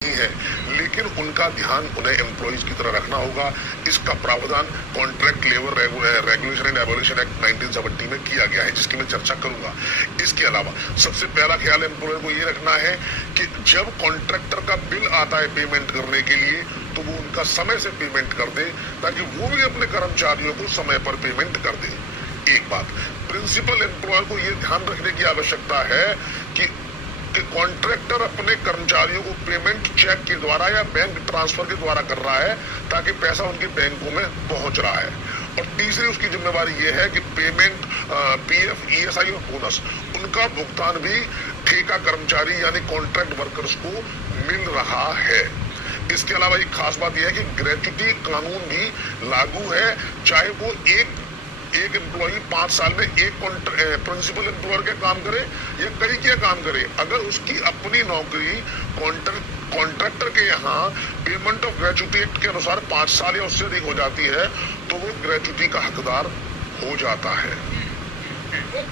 है, लेकिन उनका ध्यान उन्हें एम्प्लॉइज की तरह रखना होगा। इसका प्रावधान contract labour regulation and abolition act 1970 में किया गया है, जिसकी मैं चर्चा करूंगा। इसके अलावा सबसे पहला ख्याल एम्प्लॉयर को ये रखना है कि जब कॉन्ट्रैक्टर का बिल आता है पेमेंट करने के लिए, तो वो उनका समय से पेमेंट कर दे, ताकि वो भी अपने कर्मचारियों को समय पर पेमेंट कर दे। एक बात, प्रिंसिपल एम्प्लॉयर को यह ध्यान रखने की आवश्यकता है कि कॉन्ट्रैक्टर अपने कर्मचारियों को पेमेंट चेक के द्वारा या बैंक ट्रांसफर के द्वारा कर रहा है, ताकि पैसा उनके बैंकों में पहुंच रहा है। और तीसरी उसकी जिम्मेवारी यह है कि पेमेंट पीएफ, ईएसआई और बोनस, उनका भुगतान भी ठेका कर्मचारी यानी कॉन्ट्रैक्ट वर्कर्स को मिल रहा है। इसके अलावा एक खास बात यह है कि ग्रेच्युटी कानून भी लागू है, चाहे वो एक एम्प्लॉई 5 साल में एक प्रिंसिपल एम्प्लॉयर के काम करे या कहीं के काम करे। अगर उसकी अपनी नौकरी कॉन्ट्रैक्टर के यहाँ पेमेंट ऑफ ग्रेच्युटी एक्ट के अनुसार 5 साल या उससे अधिक हो जाती है, तो वो ग्रेच्युटी का हकदार हो जाता है।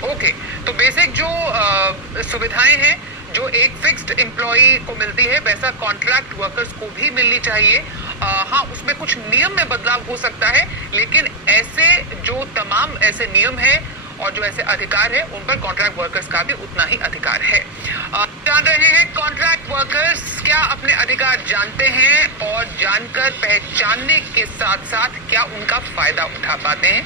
ओके, तो बेसिक जो सुविधाएं हैं जो एक फिक्स्ड एम्प्लॉई को मिलती है, वैसा कॉन्ट्रैक्ट वर्कर्स को भी मिलनी चाहिए। हाँ, उसमें कुछ नियम में बदलाव हो सकता है, लेकिन ऐसे जो तमाम ऐसे नियम हैं और जो ऐसे अधिकार है, उन पर कॉन्ट्रैक्ट वर्कर्स का भी उतना ही अधिकार है। जान रहे हैं कॉन्ट्रैक्ट वर्कर्स क्या अपने अधिकार जानते हैं और जानकर पहचानने के साथ साथ क्या उनका फायदा उठा पाते हैं।